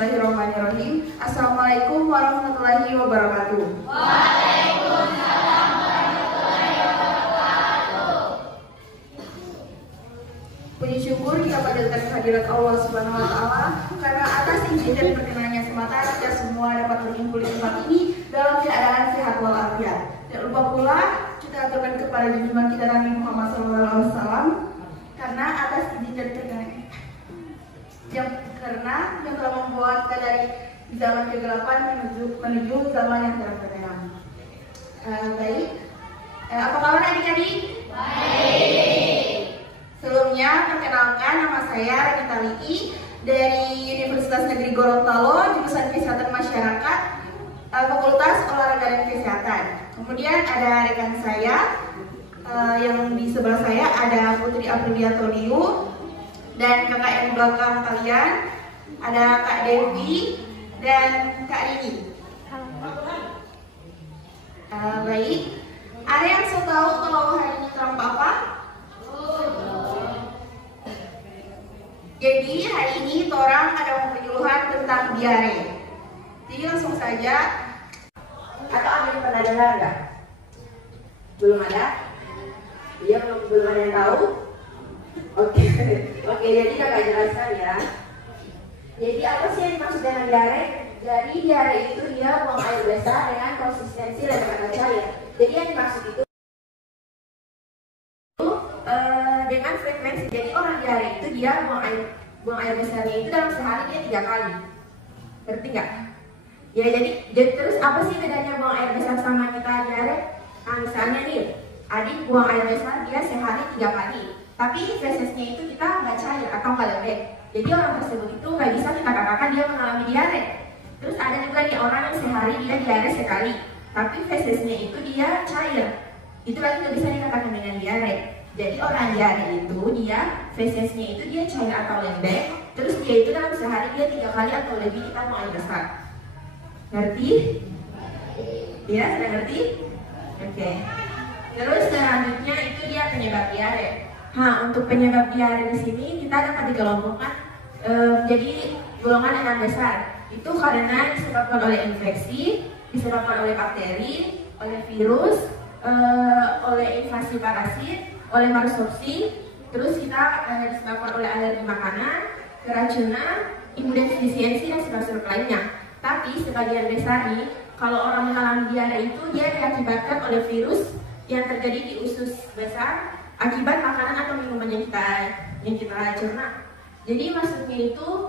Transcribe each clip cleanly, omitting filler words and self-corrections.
Bismillahirrahmanirrahim. Assalamualaikum warahmatullahi wabarakatuh. Waalaikumsalam warahmatullahi wabarakatuh. Puji syukur kita panjatkan kehadirat Allah Subhanahu wa taala karena atas izin dan perkenannya semata kita semua dapat berkumpul di tempat ini dalam keadaan sehat walafiat. Tidak lupa pula kita aturkan kepada junjungan kita Nabi Muhammad SAW karena atas izin dan perkenannya yang telah membawa kita dari zaman kegelapan menuju zaman yang terang. Baik, apa kabar adik-adik? Baik. Sebelumnya perkenalkan, nama saya Renita Liki dari Universitas Negeri Gorontalo, jurusan Kesehatan Masyarakat, Fakultas Olahraga dan Kesehatan. Kemudian ada rekan saya yang di sebelah saya ada Putri Aprilia Toliu, dan kakak yang belakang kalian ada Kak Devi dan Kak Rini. Baik, ada yang saya tahu kalau hari ini terang apa? Jadi hari ini orang ada penyuluhan tentang diare. Jadi langsung saja. Atau ada yang pernah dengar nggak? Belum ada? Iya, belum ada yang tahu? Oke, jadi kakak jelaskan ya. Jadi apa sih yang dimaksud dengan diare? Jadi diare itu dia buang air besar dengan konsistensi lembaga cair. Jadi yang dimaksud itu dengan frekuensi. Jadi orang diare itu dia buang air besarnya itu dalam sehari dia 3 kali. Ngerti nggak? Ya jadi terus apa sih bedanya buang air besar sama kita diare? Nah misalnya nih, adik buang air besar dia sehari 3 kali. Tapi fesesnya itu kita nggak cair atau nggak lembek. Jadi orang tersebut itu nggak bisa kita katakan dia mengalami diare. Terus ada juga nih orang yang sehari dia diare sekali, tapi fesesnya itu dia cair. Itu lagi nggak bisa dikatakan dengan diare. Jadi orang diare itu dia fesesnya itu dia cair atau lembek. Terus dia itu dalam sehari dia 3 kali atau lebih kita buang air besar. Ngerti? Ya, sudah ngerti? Oke. Terus selanjutnya itu dia penyebab diare. Nah, untuk penyebab diare di sini kita dapat dikelompokkan jadi golongan yang besar. Itu karena disebabkan oleh infeksi, disebabkan oleh bakteri, oleh virus, oleh invasi parasit, oleh malabsorpsi, terus kita disebabkan oleh alergi makanan, keracunan, imunodeficiensi dan sebagainya lainnya. Tapi sebagian besar nih, kalau orang mengalami diare itu dia diakibatkan oleh virus yang terjadi di usus besar akibat makanan atau minuman yang kita cerna. Jadi maksudnya itu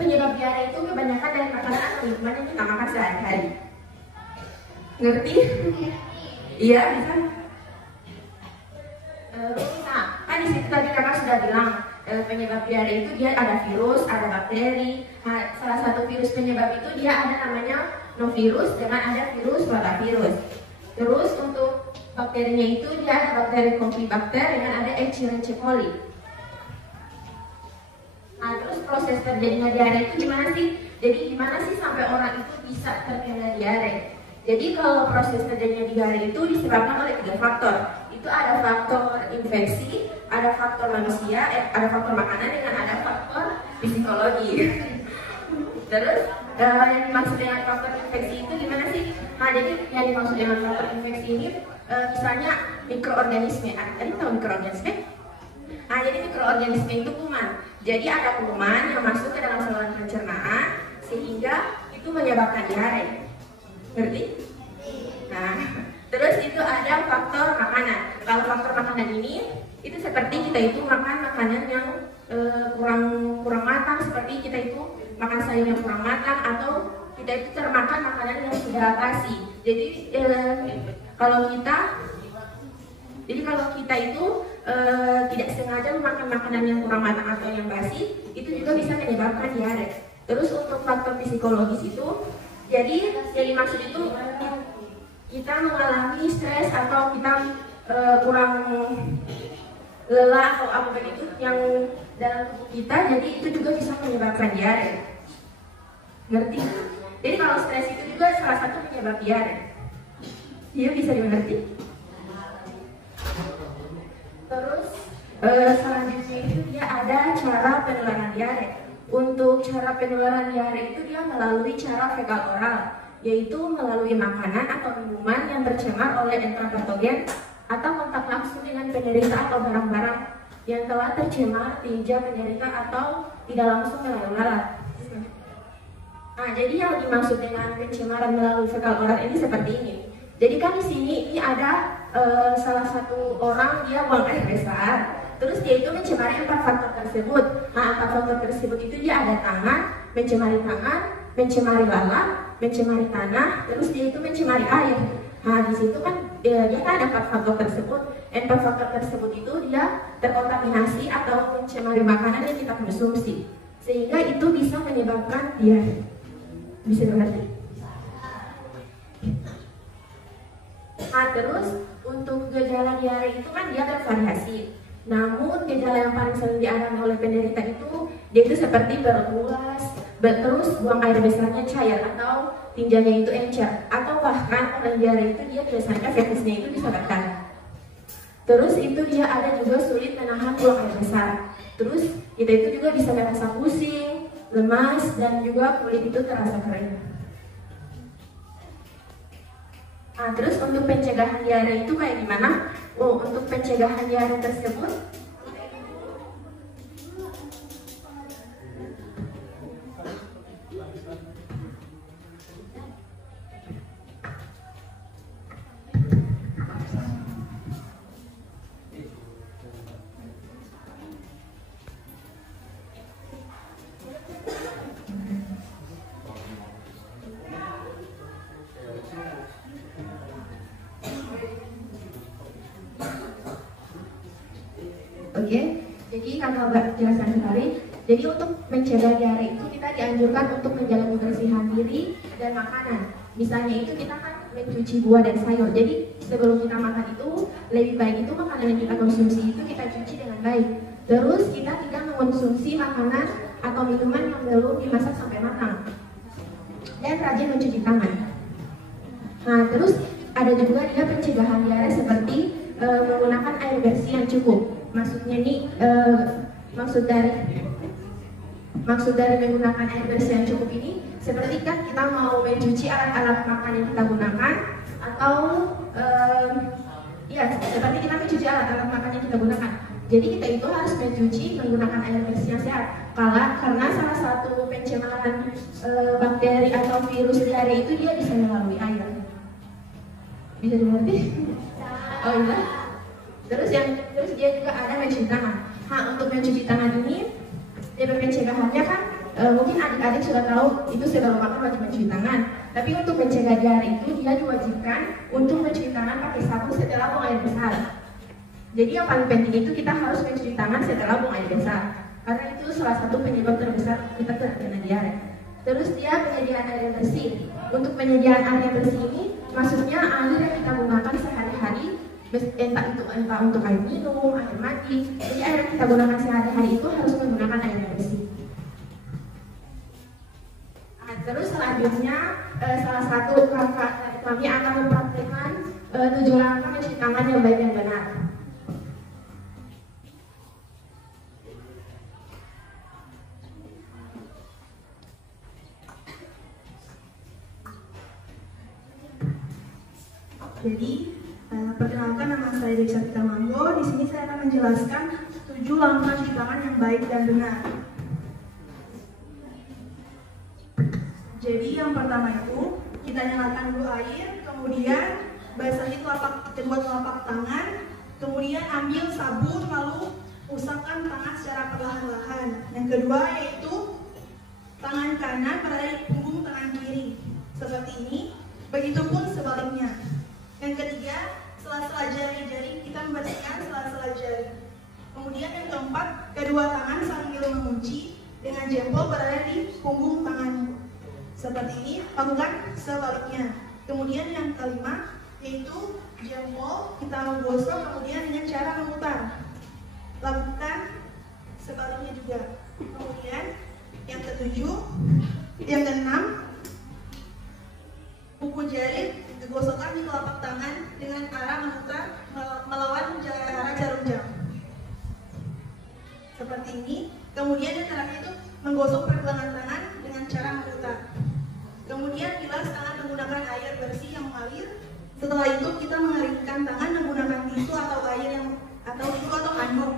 penyebab diare itu kebanyakan dari makanan atau minuman yang kita makan sehari-hari. Ngerti? Iya, bisa. Nah, kan di situ tadi kakak sudah bilang penyebab diare itu dia ada virus, ada bakteri. Nah, salah satu virus penyebab itu dia ada namanya novirus dengan ada virus rotavirus. Terus untuk bakterinya itu dia ada bakteri Campylobacter dengan ada Escherichia coli. Nah, terus proses terjadinya diare itu gimana sih? Jadi gimana sih sampai orang itu bisa terkena diare? Jadi kalau proses terjadinya diare itu disebabkan oleh 3 faktor. Itu ada faktor infeksi, ada faktor manusia, ada faktor makanan, dengan ada faktor psikologi. Terus yang dimaksud dengan faktor infeksi itu gimana sih? Nah, jadi yang dimaksud dengan faktor infeksi ini misalnya mikroorganisme. Ada tahu mikroorganisme? Nah, jadi mikroorganisme itu kuman. Jadi ada kuman yang masuk ke dalam saluran pencernaan sehingga itu menyebabkan diare. Ngerti? Nah, terus itu ada faktor makanan. Kalau faktor makanan ini itu seperti kita itu makan makanan yang kurang matang, seperti kita itu makan sayur yang kurang matang, atau kita itu termakan makanan yang sudah basi. Jadi kalau kita itu tidak sengaja memakan makanan yang kurang matang atau yang basi, itu juga bisa menyebabkan diare. Terus untuk faktor psikologis itu, jadi yang dimaksud itu kita mengalami stres atau kita kurang lelah atau apa begitu yang dalam tubuh kita, jadi itu juga bisa menyebabkan diare. Ngerti? Jadi kalau stres itu juga salah satu penyebab diare. Iya, bisa dimengerti? Terus selanjutnya itu dia ada cara penularan diare. Untuk cara penularan diare itu dia melalui cara fekal oral, yaitu melalui makanan atau minuman yang tercemar oleh enteropatogen atau kontak langsung dengan penderita atau barang-barang yang telah tercemar tinja penderita atau tidak langsung melalui lalat. Nah, jadi yang dimaksud dengan pencemaran melalui fekal oral ini seperti ini. Jadi kan di sini ini ada salah satu orang dia buang air besar. Terus dia itu mencemari 4 faktor tersebut. Nah, 4 faktor tersebut itu dia ada mencemari tangan, mencemari lalat, mencemari tanah, terus dia itu mencemari air. Nah, di situ kan dia kan ada 4 faktor tersebut. 4 faktor tersebut itu dia terkontaminasi atau mencemari makanan yang kita konsumsi, sehingga itu bisa menyebabkan diare. Bisa mengerti? Nah, terus untuk gejala diare itu kan dia bervariasi. Namun gejala yang paling sering dialami oleh penderita itu dia itu seperti perut mulas, terus buang air besarnya cair atau tinjanya itu encer, atau bahkan orang diare itu dia biasanya fetusnya itu bisa berdarah. Terus itu dia ada juga sulit menahan buang air besar. Terus kita itu juga bisa merasa pusing, lemas, dan juga kulit itu terasa kering. Nah, terus untuk pencegahan diare itu kayak gimana? Untuk pencegahan diare tersebut, oke, jadi kakak jelaskan sekali. Jadi untuk mencegah diare itu kita dianjurkan untuk menjaga kebersihan diri dan makanan. Misalnya itu kita kan mencuci buah dan sayur. Jadi sebelum kita makan itu lebih baik itu makanan yang kita konsumsi itu kita cuci dengan baik. Terus kita tidak mengonsumsi makanan atau minuman yang belum dimasak sampai matang. Dan rajin mencuci tangan. Nah, terus ada juga dia pencegahan diare seperti menggunakan air bersih yang cukup. Maksudnya nih maksud dari menggunakan air bersih yang cukup ini seperti kan kita mau mencuci alat-alat makan yang kita gunakan, atau seperti kita mencuci alat-alat makan yang kita gunakan. Jadi kita itu harus mencuci menggunakan air bersih yang sehat. Karena salah satu pencemaran bakteri atau virus diare itu dia bisa melalui air. Bisa dimengerti? Oh iya. Terus dia juga ada mencuci tangan. Nah, untuk mencuci tangan ini pencegahannya kan mungkin adik-adik sudah tahu itu sebelum makan wajib mencuci tangan. Tapi untuk mencegah diare itu dia diwajibkan untuk mencuci tangan pakai sabun setelah buang air besar. Jadi yang paling penting itu kita harus mencuci tangan setelah buang air besar, karena itu salah satu penyebab terbesar kita terkena diare. Terus dia penyediaan air yang bersih. Untuk penyediaan air yang bersih ini maksudnya air yang kita gunakan sehari-hari, entah untuk air minum, air mandi. Jadi air yang kita gunakan sehari-hari itu harus menggunakan air yang bersih. Nah, terus selanjutnya salah satu kakak kami akan mempraktikkan 7 langkah mencuci tangan yang baik dan benar. Jadi, perkenalkan, nama saya Desa Tika Manggo. Di sini saya akan menjelaskan 7 langkah cuci tangan yang baik dan benar. Jadi yang pertama itu kita nyalakan dulu air, kemudian basahi kedua telapak tangan, kemudian ambil sabun lalu usapkan tangan secara perlahan-lahan. Yang kedua yaitu tangan kanan berada di punggung tangan kiri seperti ini. Begitupun sebaliknya. Yang ketiga, sela-sela jari-jari kita membersihkan sela-sela jari. Kemudian yang keempat, kedua tangan sambil mengunci dengan jempol berada di punggung tangan. Seperti ini, lakukan sebaliknya. Kemudian yang kelima, yaitu jempol kita gosok kemudian dengan cara memutar. Lakukan sebaliknya juga. Kemudian yang ketujuh, yang keenam, kuku jari digosokkan di telapak tangan dengan arah memutar melawan arah jarum jam. Seperti ini. Kemudian yang terakhir itu menggosok Setelah itu kita mengeringkan tangan menggunakan tisu atau air atau handuk.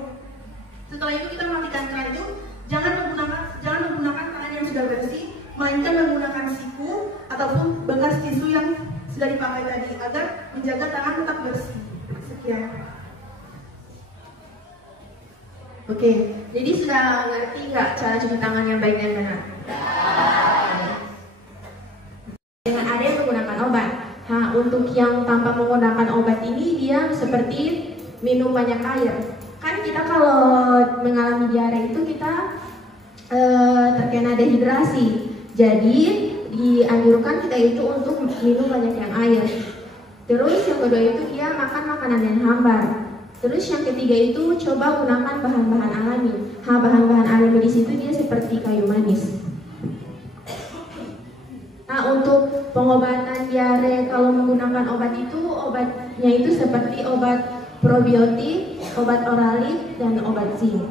Setelah itu kita matikan keran itu. Jangan menggunakan tangan yang sudah bersih, melainkan menggunakan siku ataupun bekas tisu yang sudah dipakai tadi agar menjaga tangan tetap bersih. Sekian. Oke, jadi sudah ngerti nggak cara cuci tangan yang baik dan benar? Dengan ada yang menggunakan obat. Untuk yang tanpa menggunakan obat ini dia seperti minum banyak air. Kan kita kalau mengalami diare itu kita terkena dehidrasi. Jadi dianjurkan kita itu untuk minum banyak yang air. Terus yang kedua itu dia makan makanan yang hambar. Terus yang ketiga itu coba gunakan bahan-bahan alami. Bahan-bahan alami di situ dia seperti kayu manis. Untuk pengobatan diare kalau menggunakan obat itu obatnya itu seperti obat probiotik, obat oralit, dan obat zinc.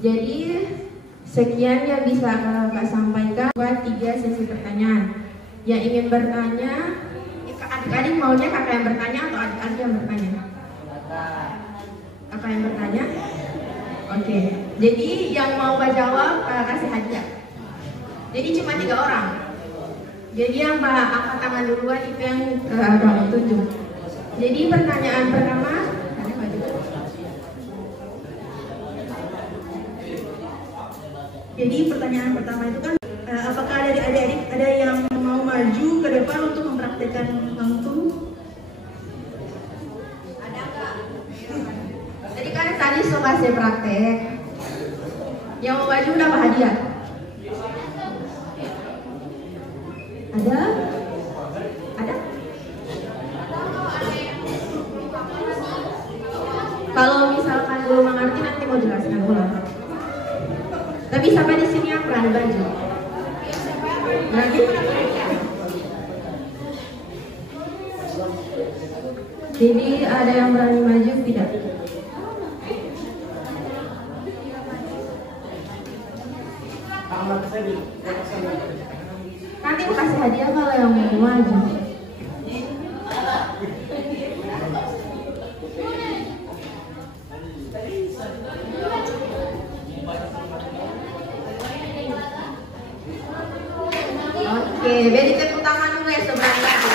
Jadi sekian yang bisa kakak sampaikan buat 3 sesi pertanyaan. Yang ingin bertanya, adik-adik maunya kakak yang bertanya atau adik-adik yang bertanya? Kakak yang bertanya? Oke. Jadi yang mau jawab kakak kasih hadiah. Jadi cuma 3 orang. Jadi yang angkat tangan duluan itu yang kakak tunjuk. Jadi pertanyaan pertama, jadi pertanyaan pertama itu kan, apakah ada adik-adik ada yang mau maju ke depan untuk mempraktekkan langsung? ada nggak? Jadi kan tadi coba saya praktek. Yang mau maju dapat hadiah. Ada? Ada? Kalau misalkan belum mengerti nanti mau jelaskan ulang. Tapi sampai di sini yang pernah baju. Lagi? Jadi ada yang berani maju tidak? Nanti aku kasih hadiah kalau yang mau maju. Oke, beri tepuk tangan dulu ya sebelah lagi.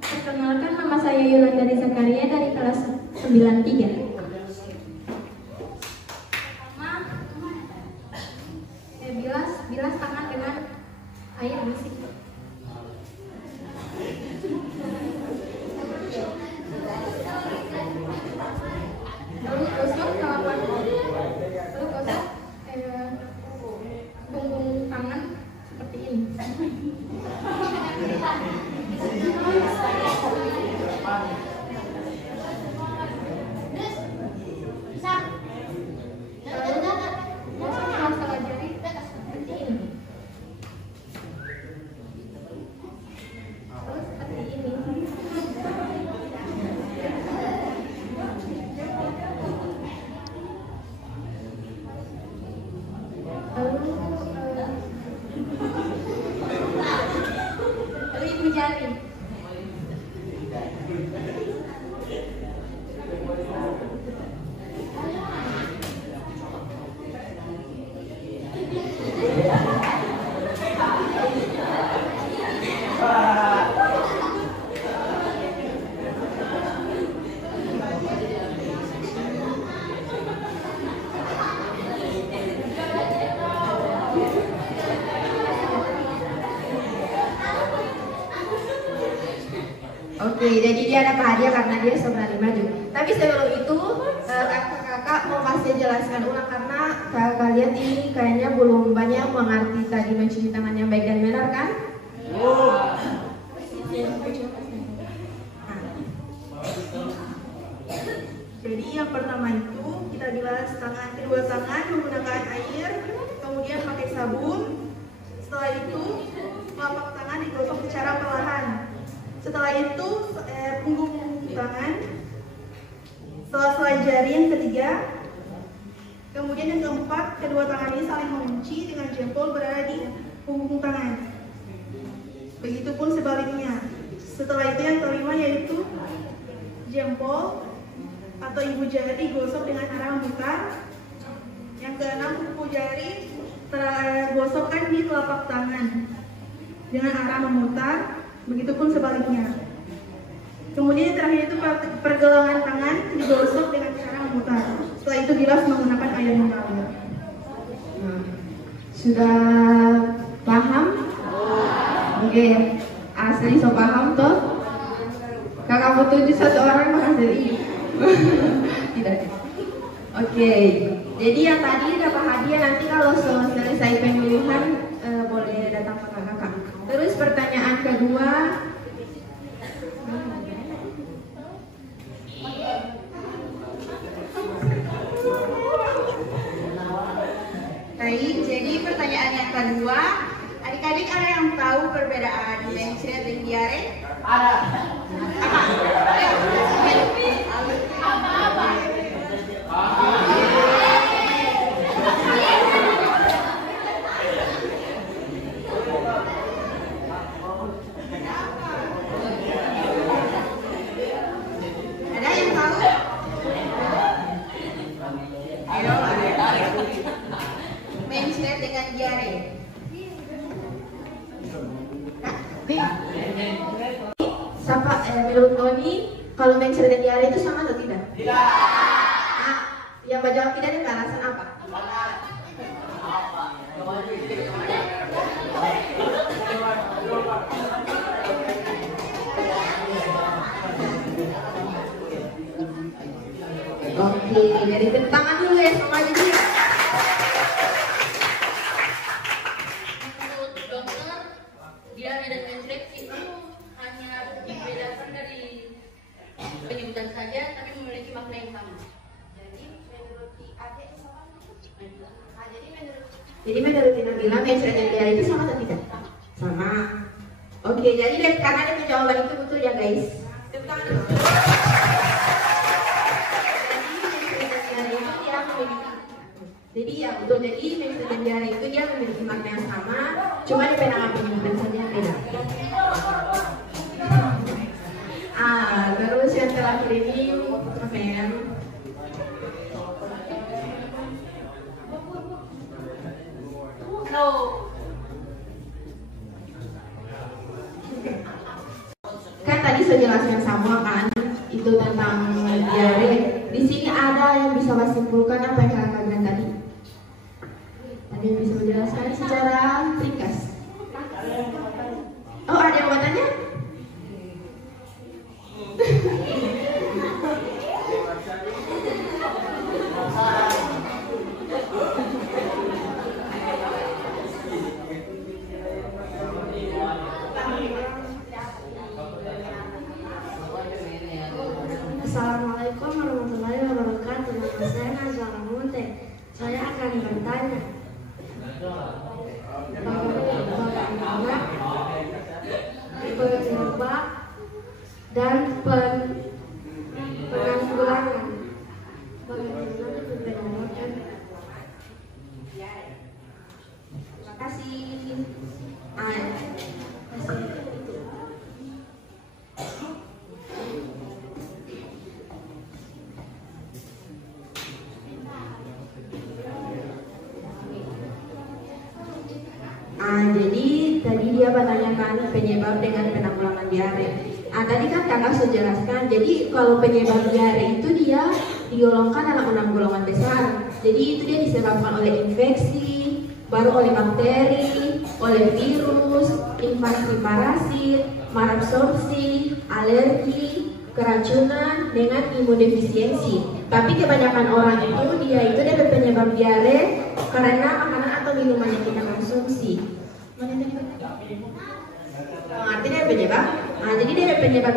Perkenalkan, nama saya Yolanda Zakaria dari kelas 93. Bilas tangan dengan air bersih. Lalu gosok telapak, lalu gosok punggung tangan seperti ini. Oke, jadi dia dapat hadiah karena dia berani maju. Tapi sebelum itu, kakak mau kasih jelaskan ulang karena kakak lihat ini kayaknya belum banyak mengerti tadi mencuci tangan yang baik dan benar kan? Jadi yang pertama itu kita bilas kedua tangan menggunakan air, kemudian pakai sabun. Setelah itu telapak tangan digosok secara perlahan. Setelah itu punggung tangan. Setelah jari yang ketiga, Kemudian yang keempat, kedua tangan ini saling mengunci dengan jempol berada di punggung tangan. Begitupun sebaliknya. Setelah itu yang kelima yaitu jempol atau ibu jari digosok dengan arah memutar. Yang keenam, kuku jari tergosokkan di telapak tangan dengan arah memutar. Begitupun sebaliknya. Kemudian yang terakhir itu pergelangan tangan digosok dengan cara memutar. Setelah itu bilas menggunakan air mengalir. Sudah paham? Oke, asli so paham toh? Kakak mau tunjuk satu orang maka dari tidak. Oke, jadi yang tadi dapat hadiah nanti kalau selesai pemilihan boleh datang ke kakak. Terus pertanyaan kedua. Baik, jadi pertanyaan yang kedua, adik-adik ada yang tahu perbedaan mencret dan diare? Ada. Apa? Ada yang tahu? Ayo, mencret dengan diare. Siapa menurut Noni kalau mencret dan diare itu sama atau tidak? Tidak. Nah, yang menjawab tidak itu alasan apa? Oke, dari tepuk tangan dulu ya semuanya dulu. Menurut dokter, diare dan mencret itu hanya dibedakan dari penyebutan saja, tapi memiliki makna yang sama. Jadi menurut Tina bilang mencret dan diare itu sama atau tidak? Sama. Oke, jadi karena ada jawaban itu betul ya guys. Tepuk tangan dulu. Jadi ya betul, jadi mencret dan diare itu dia memiliki makna yang sama, cuma di penanganan penyebutan saja yang beda. Terus yang terakhir ini pertanyaan. No. Kan tadi sudah jelaskan sama kan itu tentang diare. Di sini ada yang bisa simpulkan apa yang kakak bilang tadi. Ada yang bisa menjelaskan secara ringkas. Oh, ada yang mau tanya? Assalamualaikum warahmatullahi wabarakatuh. Nama saya Nazala Munte. Saya akan bertanya bagaimana penyebab dan penanggulangan. Bagaimana penyebabnya? Terima kasih. Jadi tadi dia menanyakan penyebab dengan penanggulangan diare. Tadi kan kakak sudah jelaskan. Jadi kalau penyebab diare itu dia digolongkan dalam 6 golongan besar. Jadi itu dia disebabkan oleh infeksi, baru oleh bakteri, oleh virus, invasi parasit, malabsorpsi, alergi, keracunan, dengan imunodefisiensi. Tapi kebanyakan orang itu dia dapat penyebab diare karena makanan atau minuman yang kita konsumsi. Artinya penyebab. Jadi dari penyebab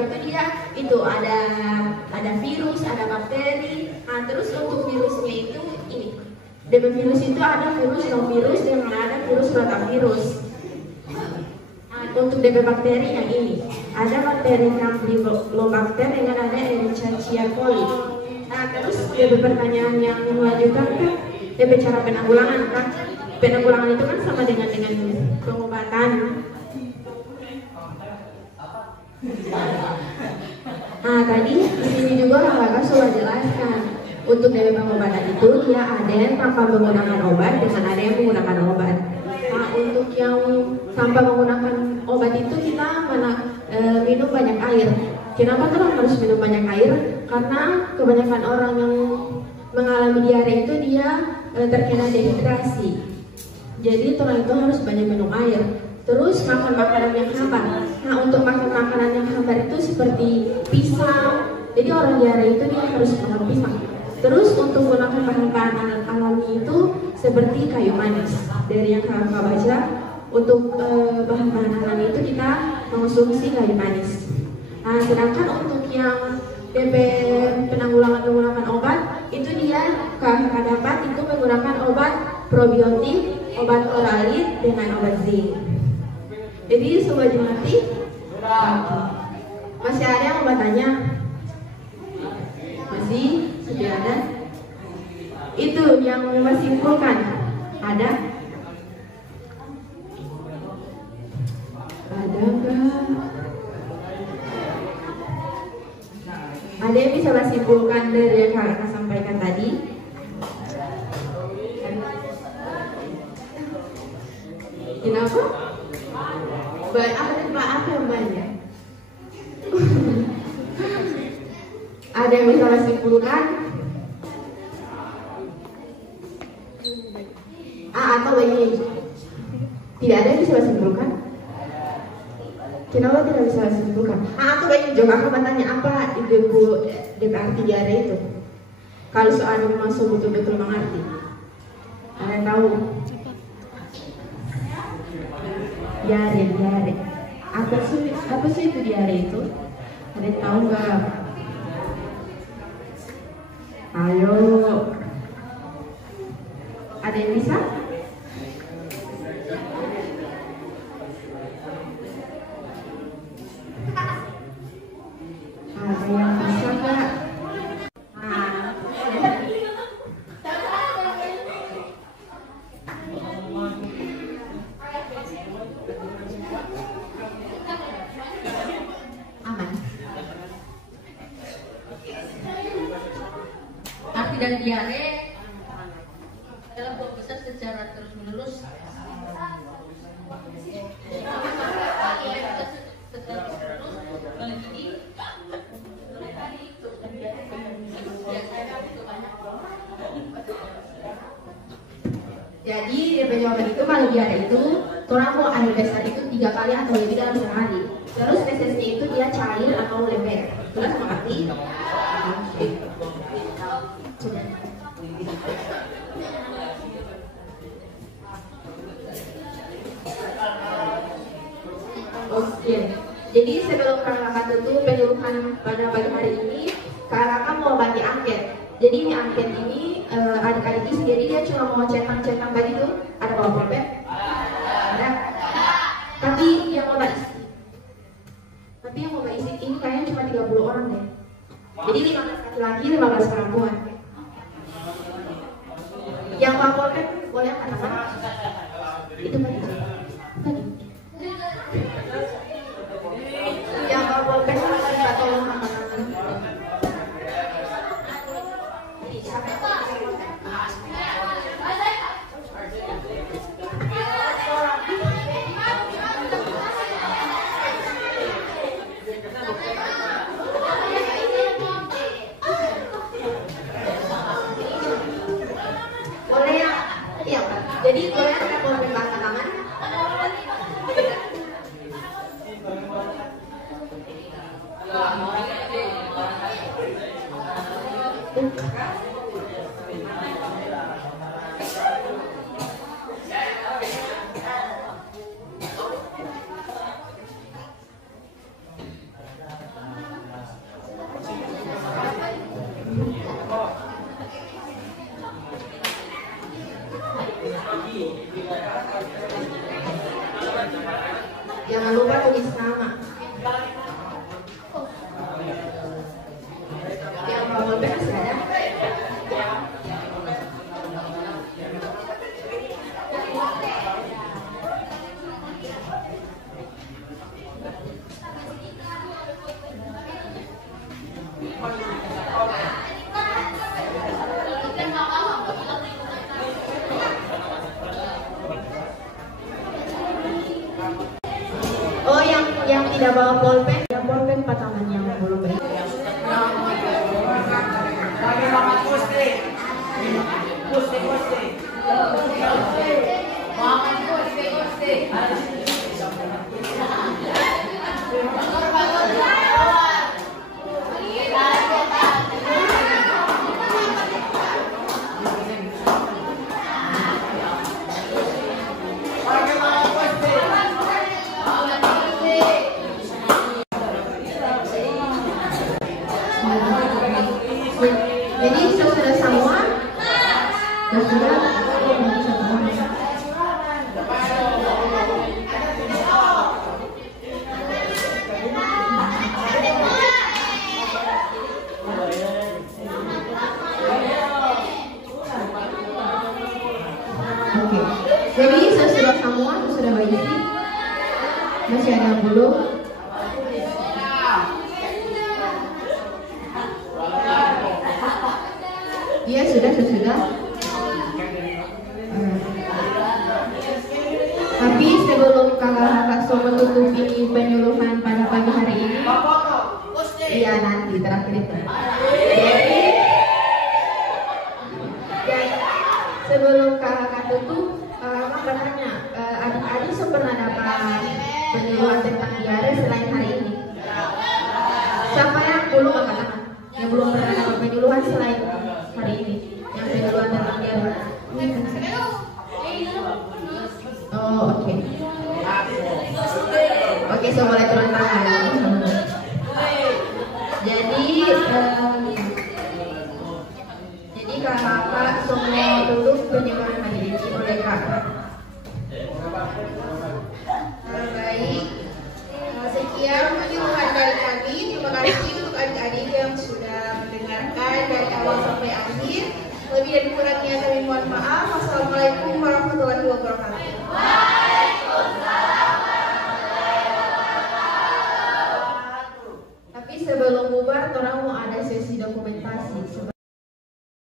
itu ada virus, ada bakteri. Terus untuk virusnya itu ini. Dari virus itu ada virus novirus dan ada virus rotavirus. Untuk DB bakteri yang ini ada bakteri Campylobacter dengan ada Escherichia coli. Terus DB pertanyaan yang mengajukan kan DP cara penanggulangan kan. Penanggulangan itu kan sama dengan pengobatan. Nah tadi di sini juga kakak sudah jelaskan untuk DP pengobatan itu dia ada yang tanpa menggunakan obat dengan ada yang menggunakan obat. Nah untuk yang tanpa menggunakan obat itu kita minum banyak air. Kenapa kita harus minum banyak air? Karena kebanyakan orang yang mengalami diare itu dia terkena dehidrasi. Jadi orang itu harus banyak minum air. Terus makan makanan yang hambar. Nah untuk makan makanan yang hambar itu seperti pisang. Jadi orang diare itu dia harus makan pisang. Terus untuk gunakan bahan-bahan alami itu seperti kayu manis. Dari yang kakak baca, untuk bahan-bahan alami itu kita mengonsumsi kayu manis. Nah sedangkan untuk yang DP penanggulangan menggunakan obat itu dia kakak dapat itu menggunakan obat probiotik, obat oralit dengan obat zinc. Jadi sobat jemati masih ada yang mau tanya? Masih ada? Itu yang menyimpulkan ada? Ada enggak? Ada yang bisa menyimpulkan dari yang kakak sampaikan tadi? Kenapa? Apa yang banyak? Ada yang bisa menyimpulkan? Atau begini? Tidak ada yang bisa menyimpulkan? Kenapa tidak bisa menyimpulkan? Atau begini juga aku bertanya apa itu arti diare itu? Kalau soalnya masuk betul-betul mengerti. Ada yang tahu? Diare. Apa sih itu diare itu? Ada yang tahu nggak? Ayo. Ada yang bisa? Ada yang bisa nggak? Arti dari diare adalah buang besar secara terus menerus. Jadi jawaban itu kalau diare itu orang mau air besar itu 3 kali atau lebih dalam sehari. Terus nesesnya itu dia cair atau lembek. Terus mengerti? Oke. Jadi sebelum kakak tutup penyuluhan pada pagi hari ini, kakak mau bagi angket. Jadi ini angket ini adik-adik ini sendiri dia cuma mau centang-centang tadi itu ada bawa pulpen? Ada. Tapi yang mau isi ini kayaknya cuma 30 orang deh. Jadi 15 laki-laki, 15 perempuan. Yang bawa pulpen boleh angkat tangan? Itu tadi. Yang bawa pulpen kita tolong angkat tangan. Boleh ya? Iya, jadi boleh angkat pulpen angkat tangan. Jangan lupa tulis nama. Yang bawa pulpen masih ada? Oh, yang tidak bawa pulpen, yang pulpen patangan yang belum baik. Jadi sudah semua, sudah. Oke, jadi sudah semua, sudah banyak. Masih ada yang belum? Iya, sudah. Tapi sebelum kakak so menutupi penyuluhan pada pagi hari ini, iya nanti terakhir itu. Jadi sebelum kakak tutup, kakak bertanya, adik-adik so pernah dapat penyuluhan tentang diare selain hari ini? Siapa yang belum angkat tangan? Yang belum pernah dapat penyuluhan selain hari ini? Yang penyuluhan tentang diare? Oh, oke. Oke, so boleh turun tangan. Jadi kakak semua tutup penyuluhan hari ini oleh kakak.